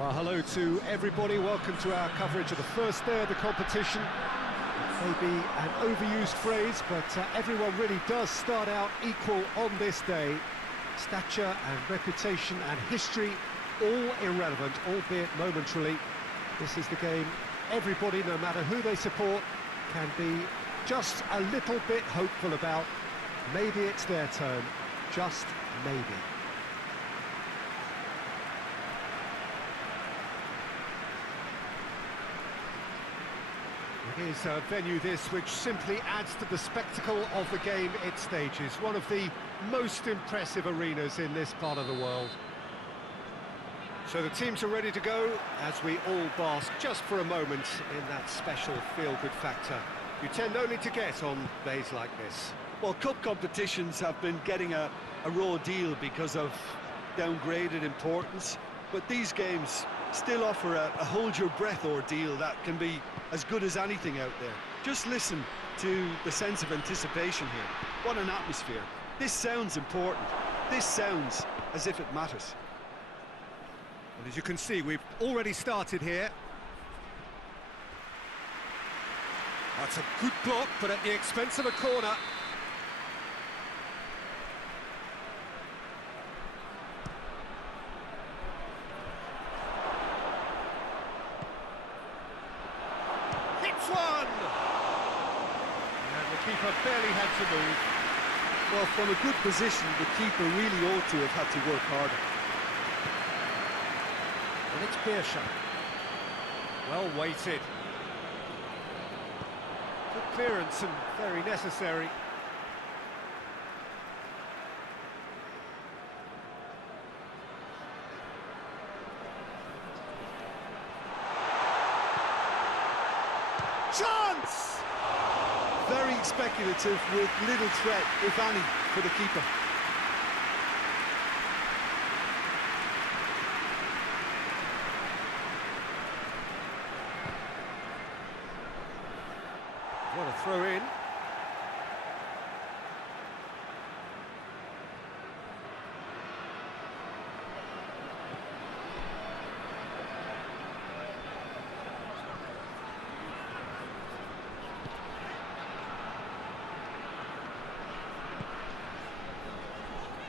Well, hello to everybody. Welcome to our coverage of the first day of the competition. It may be an overused phrase, but everyone really does start out equal on this day. Stature and reputation and history, all irrelevant, albeit momentarily. This is the game everybody, no matter who they support, can be just a little bit hopeful about. Maybe it's their turn, just maybe. It is a venue this which simply adds to the spectacle of the game it stages. One of the most impressive arenas in this part of the world. So the teams are ready to go as we all bask just for a moment in that special feel-good factor you tend only to get on days like this. Well, cup competitions have been getting a raw deal because of downgraded importance, but these games still offer a hold-your-breath ordeal that can be as good as anything out there. Just listen to the sense of anticipation here. What an atmosphere. This sounds important. This sounds as if it matters. And as you can see, we've already started here. That's a good block, but at the expense of a corner. One! And the keeper barely had to move. Well, from a good position, the keeper really ought to have had to work harder. And it's Beershot. Well weighted. Good clearance and very necessary. Chance! Very speculative with little threat, if any, for the keeper. What a throw in.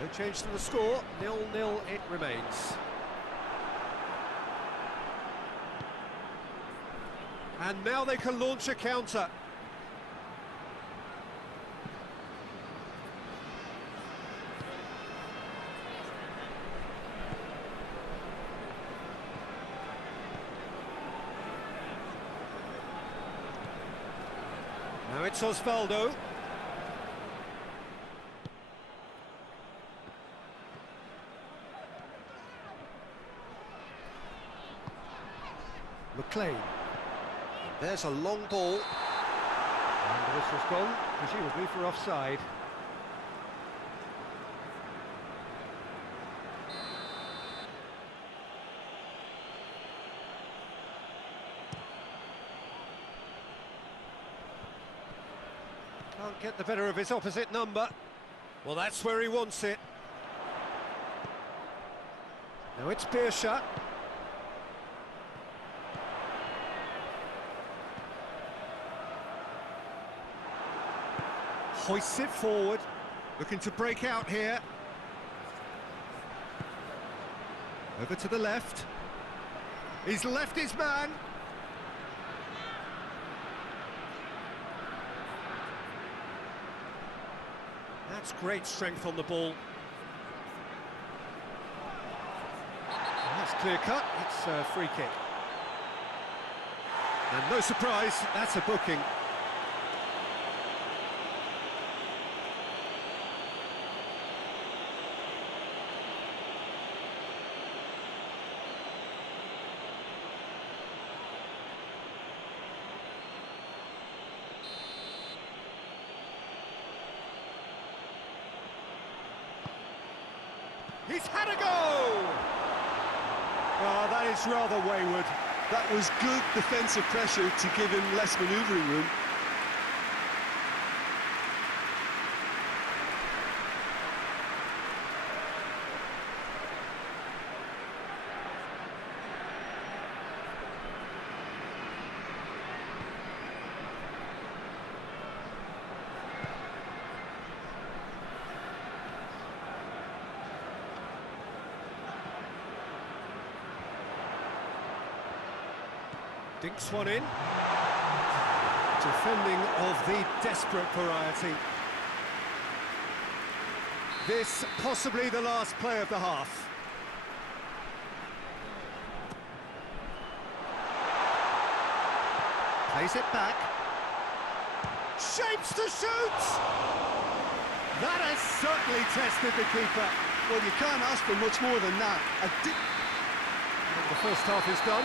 No change to the score, 0-0 it remains. And now they can launch a counter. Now it's Osvaldo. McLean. And there's a long ball. And the whistle's gone, presumably for offside. Can't get the better of his opposite number. Well, that's where he wants it. Now it's Beershot. Hoists it forward, looking to break out here. Over to the left. He's left his man. That's great strength on the ball. And that's clear cut, it's a free kick. And no surprise, that's a booking. He's had a go! Oh, that is rather wayward. That was good defensive pressure to give him less manoeuvring room. Dinks one in. Defending of the desperate variety. This possibly the last play of the half. Plays it back. Shapes to shoot! That has certainly tested the keeper. Well, you can't ask for much more than that. And the first half is done,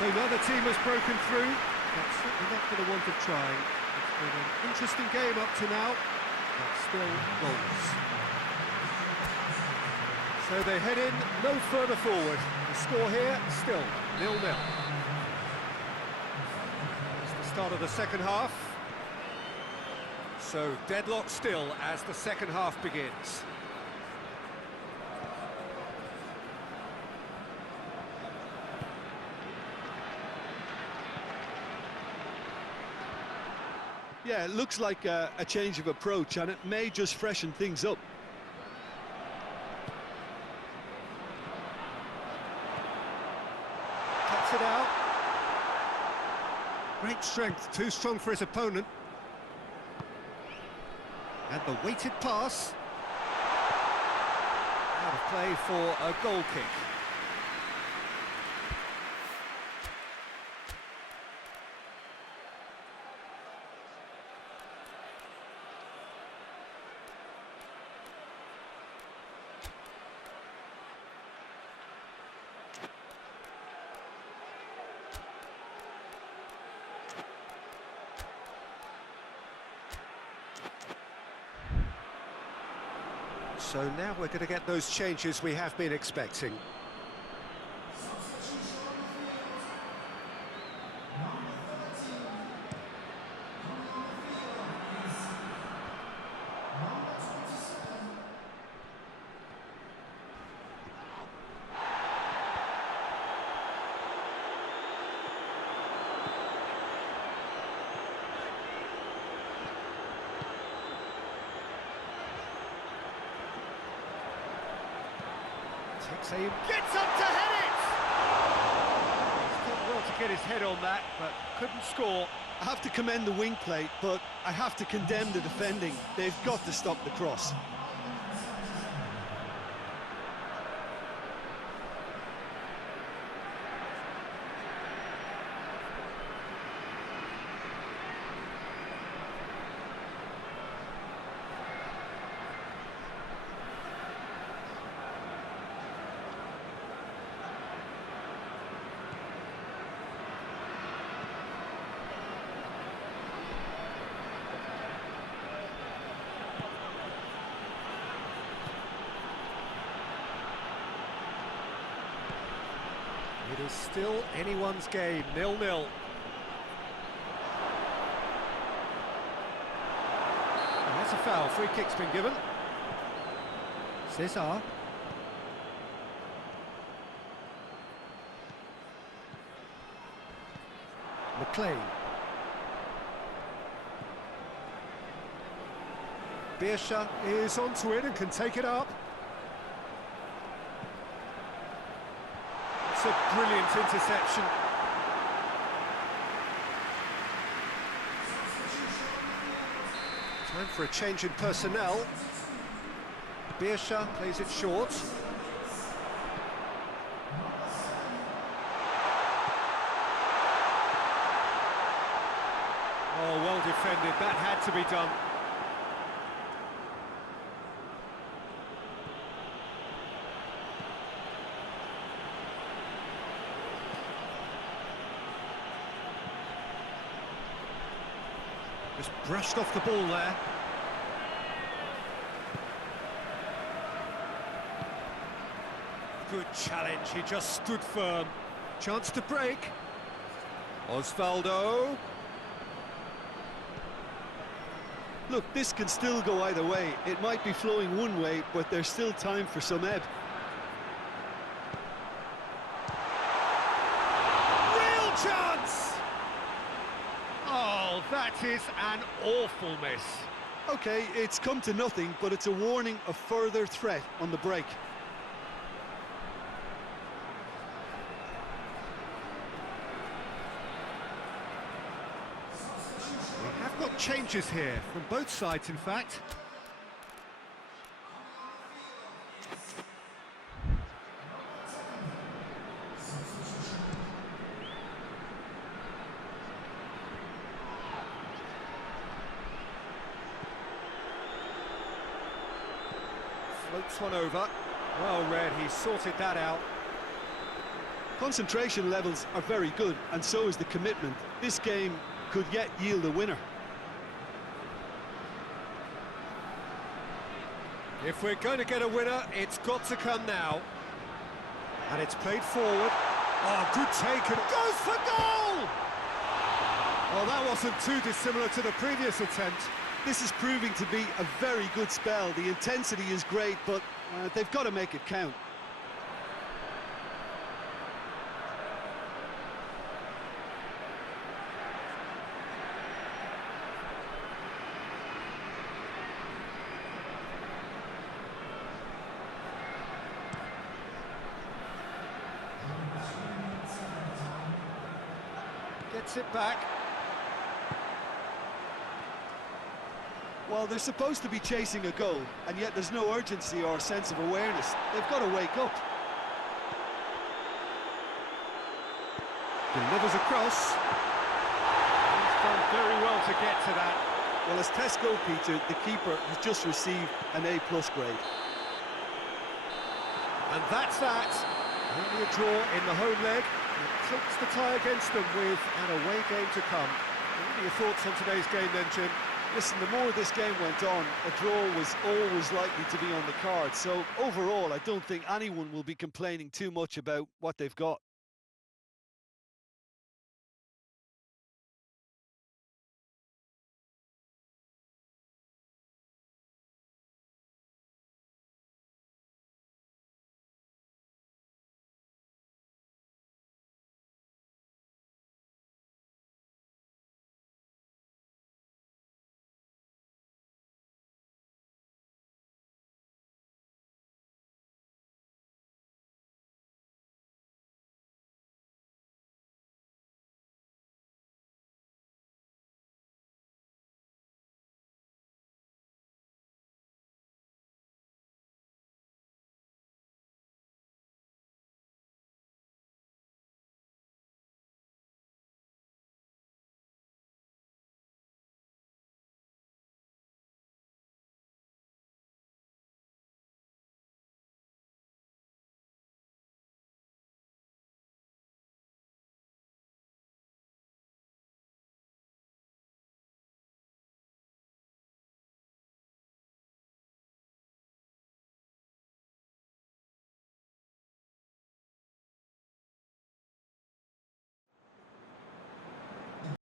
so neither team has broken through. That's certainly not going to want to try. It's been an interesting game up to now, but still goals. So they head in no further forward. The score here, still 0-0. It's the start of the second half. So deadlock still as the second half begins. Yeah, it looks like a change of approach, and it may just freshen things up. Cuts it out. Great strength, too strong for his opponent. And the weighted pass. Out of play for a goal kick. So now we're going to get those changes we have been expecting. Takes aim, gets up to head it! He's done well to get his head on that, but couldn't score. I have to commend the wing play, but I have to condemn the defending. They've got to stop the cross. It is still anyone's game, 0-0. And that's a foul, free kick's been given. Cesar. McLean. Birsha is onto it and can take it up. It's a brilliant interception. Time for a change in personnel. Birsha plays it short. Oh, well defended. That had to be done. Just brushed off the ball there. Good challenge, he just stood firm. Chance to break. Osvaldo. Look, this can still go either way. It might be flowing one way, but there's still time for some ebb. Real chance! Oh, that is an awful miss. Okay, it's come to nothing, but it's a warning of further threat on the break. changes here, from both sides, in fact. Floats one over. Well read, he sorted that out. Concentration levels are very good, and so is the commitment. This game could yet yield a winner. If we're going to get a winner, it's got to come now. And it's played forward. Oh, good take, and goes for goal! Oh, that wasn't too dissimilar to the previous attempt. This is proving to be a very good spell. The intensity is great, but they've got to make it count. Gets it back. Well, they're supposed to be chasing a goal, and yet there's no urgency or sense of awareness. They've got to wake up. Delivers across. He's done very well to get to that. Well, as tests go, Peter, the keeper has just received an A+ grade. And that's that. Only a draw in the home leg. It clips the tie against them with an away game to come. What are your thoughts on today's game then, Jim? Listen, the more this game went on, a draw was always likely to be on the card. So overall, I don't think anyone will be complaining too much about what they've got.